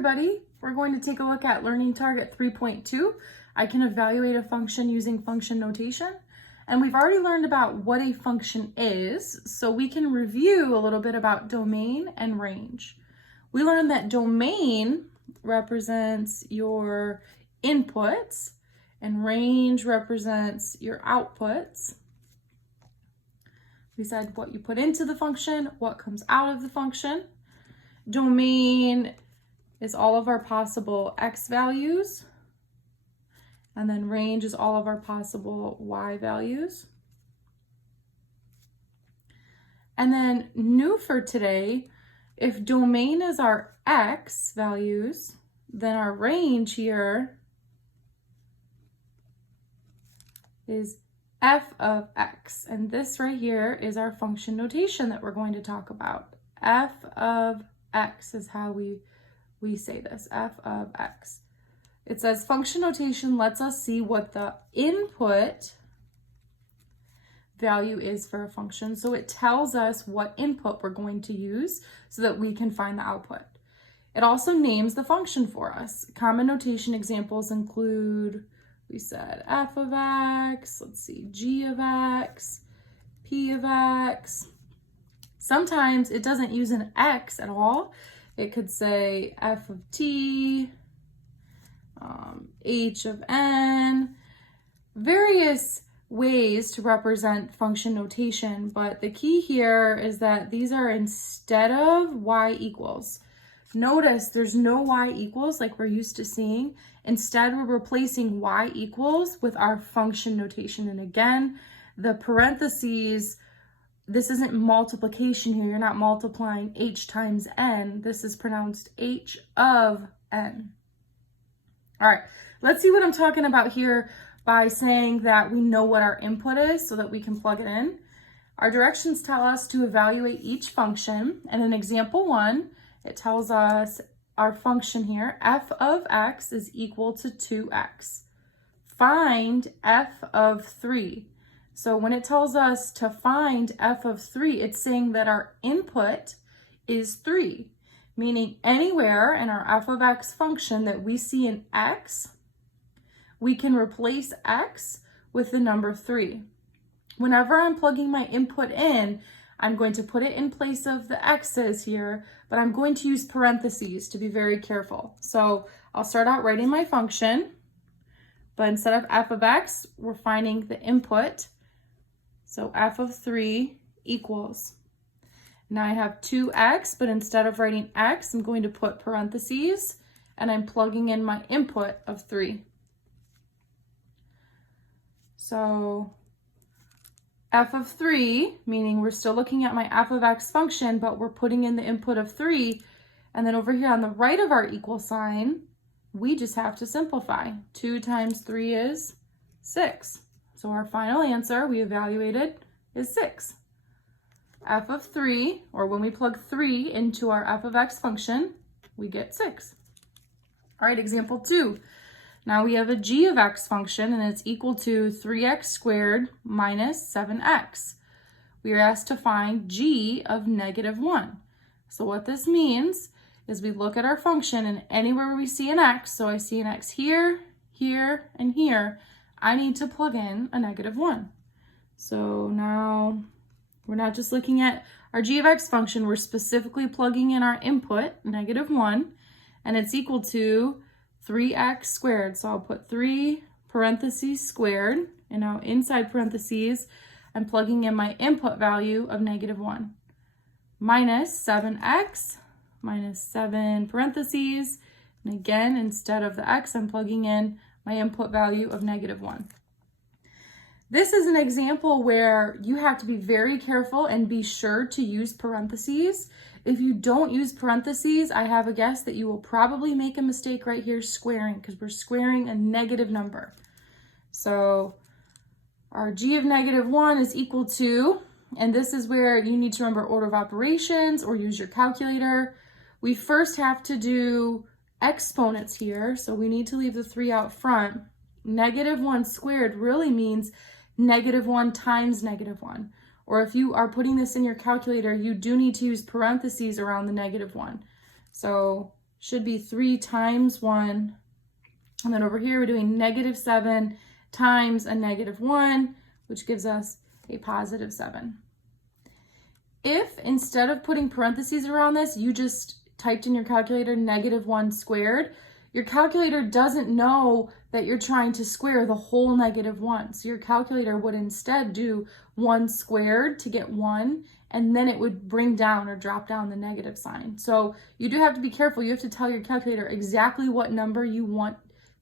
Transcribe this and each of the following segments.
everybody. We're going to take a look at Learning Target 3.2. I can evaluate a function using function notation. And we've already learned about what a function is, so we can review a little bit about domain and range. We learned that domain represents your inputs and range represents your outputs. We said what you put into the function, what comes out of the function. Domain is all of our possible x values, and then range is all of our possible y values. And then new for today, if domain is our x values, then our range here is f of x. And this right here is our function notation that we're going to talk about. F of x is how we say this, f of x. It says function notation lets us see what the input value is for a function. So it tells us what input we're going to use so that we can find the output. It also names the function for us. Common notation examples include, we said f of x, let's see, g of x, p of x. Sometimes it doesn't use an x at all. It could say f of t, h of n, various ways to represent function notation, but the key here is that these are instead of y equals. Notice there's no y equals like we're used to seeing. Instead, we're replacing y equals with our function notation. And again, the parentheses, this isn't multiplication here. You're not multiplying h times n. This is pronounced h of n. All right, let's see what I'm talking about here by saying that we know what our input is so that we can plug it in. Our directions tell us to evaluate each function. And in example 1, it tells us our function here, f of x is equal to 2x. Find f of 3. So when it tells us to find f of 3, it's saying that our input is 3, meaning anywhere in our f of x function that we see an x, we can replace x with the number 3. Whenever I'm plugging my input in, I'm going to put it in place of the x's here, but I'm going to use parentheses to be very careful. So I'll start out writing my function, but instead of f of x, we're finding the input. So f of 3 equals. Now I have 2x, but instead of writing x, I'm going to put parentheses, and I'm plugging in my input of 3. So f of 3, meaning we're still looking at my f of x function, but we're putting in the input of 3. And then over here on the right of our equal sign, we just have to simplify. 2 times 3 is 6. So our final answer we evaluated is 6. F of 3, or when we plug 3 into our f of x function, we get 6. All right, example 2. Now we have a g of x function, and it's equal to 3x squared minus 7x. We are asked to find g of -1. So what this means is we look at our function, and anywhere we see an x, so I see an x here, here, and here, I need to plug in a -1. So now we're not just looking at our g of x function, we're specifically plugging in our input, -1, and it's equal to 3x squared. So I'll put 3 parentheses squared, and now inside parentheses, I'm plugging in my input value of -1. Minus 7x, minus 7 parentheses, and again, instead of the x, I'm plugging in my input value of -1. This is an example where you have to be very careful and be sure to use parentheses. If you don't use parentheses, I have a guess that you will probably make a mistake right here squaring, because we're squaring a negative number. So our g of -1 is equal to, and this is where you need to remember order of operations or use your calculator. We first have to do exponents here, so we need to leave the 3 out front. -1 squared really means -1 times -1. Or if you are putting this in your calculator, you do need to use parentheses around the -1. So should be 3 times 1. And then over here, we're doing -7 times a -1, which gives us a +7. If instead of putting parentheses around this, you just typed in your calculator -1 squared, your calculator doesn't know that you're trying to square the whole -1. So your calculator would instead do 1 squared to get 1, and then it would bring down or drop down the negative sign. So you do have to be careful. You have to tell your calculator exactly what number you want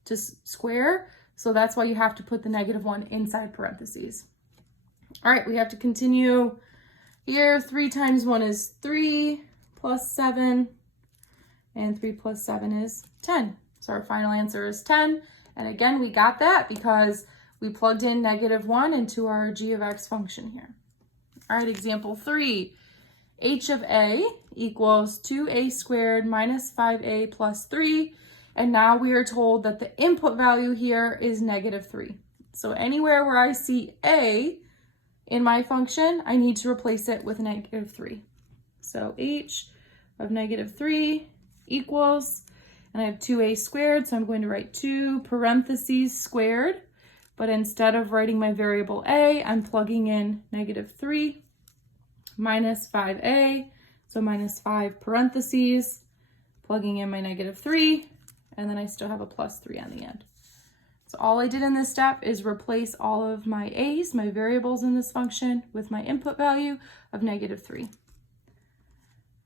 to square. So that's why you have to put the -1 inside parentheses. All right, we have to continue here. 3 times 1 is 3 plus 7, and 3 plus 7 is 10. So our final answer is 10. And again, we got that because we plugged in -1 into our g of x function here. All right, example 3. H of a equals 2a squared minus 5a plus 3. And now we are told that the input value here is -3. So anywhere where I see a in my function, I need to replace it with -3. So h of -3 equals, and I have 2a squared, so I'm going to write 2 parentheses squared. But instead of writing my variable a, I'm plugging in -3 minus 5a, so minus 5 parentheses, plugging in my -3, and then I still have a +3 on the end. So all I did in this step is replace all of my a's, my variables in this function, with my input value of -3.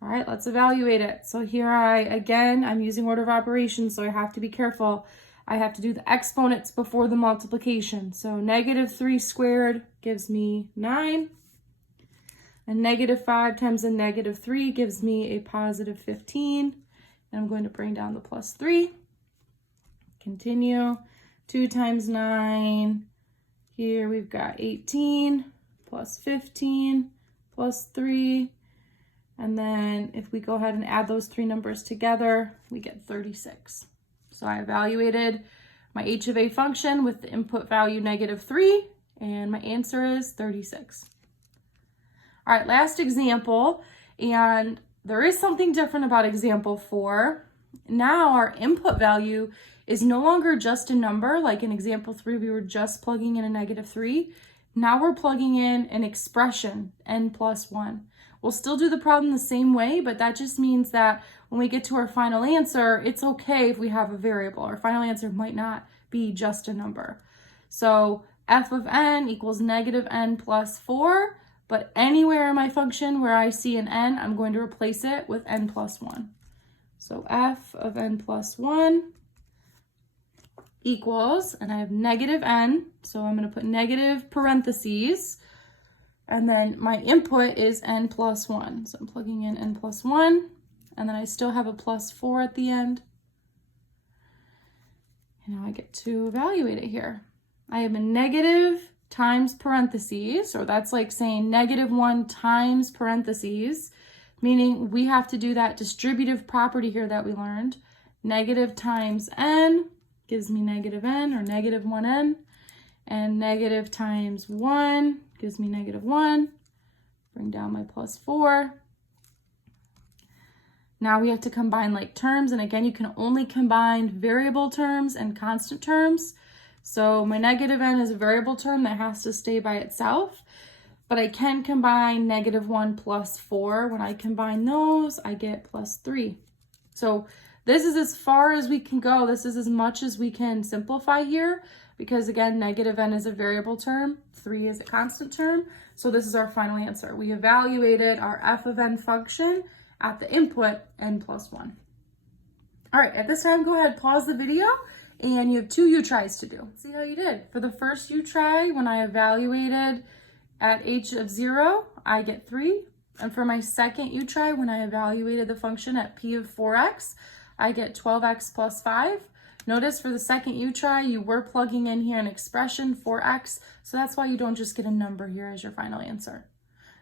All right, let's evaluate it. So here I'm using order of operations, so I have to be careful. I have to do the exponents before the multiplication. So -3 squared gives me 9. And -5 times a -3 gives me a +15. And I'm going to bring down the +3. Continue. 2 times 9. Here we've got 18 plus 15 plus 3. And then if we go ahead and add those 3 numbers together, we get 36. So I evaluated my h of a function with the input value -3, and my answer is 36. All right, last example, and there is something different about example 4. Now our input value is no longer just a number. Like in example 3, we were just plugging in a -3. Now we're plugging in an expression, n plus 1. We'll still do the problem the same way, but that just means that when we get to our final answer, it's okay if we have a variable. Our final answer might not be just a number. So f of n equals -n plus 4, but anywhere in my function where I see an n, I'm going to replace it with n plus 1. So f of n plus 1 equals, and I have -n, so I'm going to put negative parentheses, and then my input is n plus 1. So I'm plugging in n plus 1, and then I still have a +4 at the end. And now I get to evaluate it here. I have a negative times parentheses, or that's like saying -1 times parentheses, meaning we have to do that distributive property here that we learned. Negative times n gives me -n, or -1n, and negative times 1 gives me -1. Bring down my +4. Now we have to combine like terms, and again, you can only combine variable terms and constant terms. So my -n is a variable term that has to stay by itself, but I can combine -1 plus 4. When I combine those, I get +3. So this is as far as we can go. This is as much as we can simplify here, because again, -n is a variable term, 3 is a constant term. So this is our final answer. We evaluated our f of n function at the input n plus 1. All right, at this time, go ahead, pause the video, and you have 2 U-tries to do. Let's see how you did. For the first U-try, when I evaluated at h of 0, I get 3. And for my second U-try, when I evaluated the function at p of 4x, I get 12x plus 5. Notice for the second U-try, you were plugging in here an expression, 4x, so that's why you don't just get a number here as your final answer.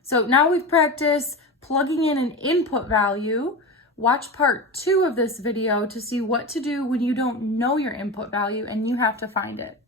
So now we've practiced plugging in an input value. Watch part 2 of this video to see what to do when you don't know your input value and you have to find it.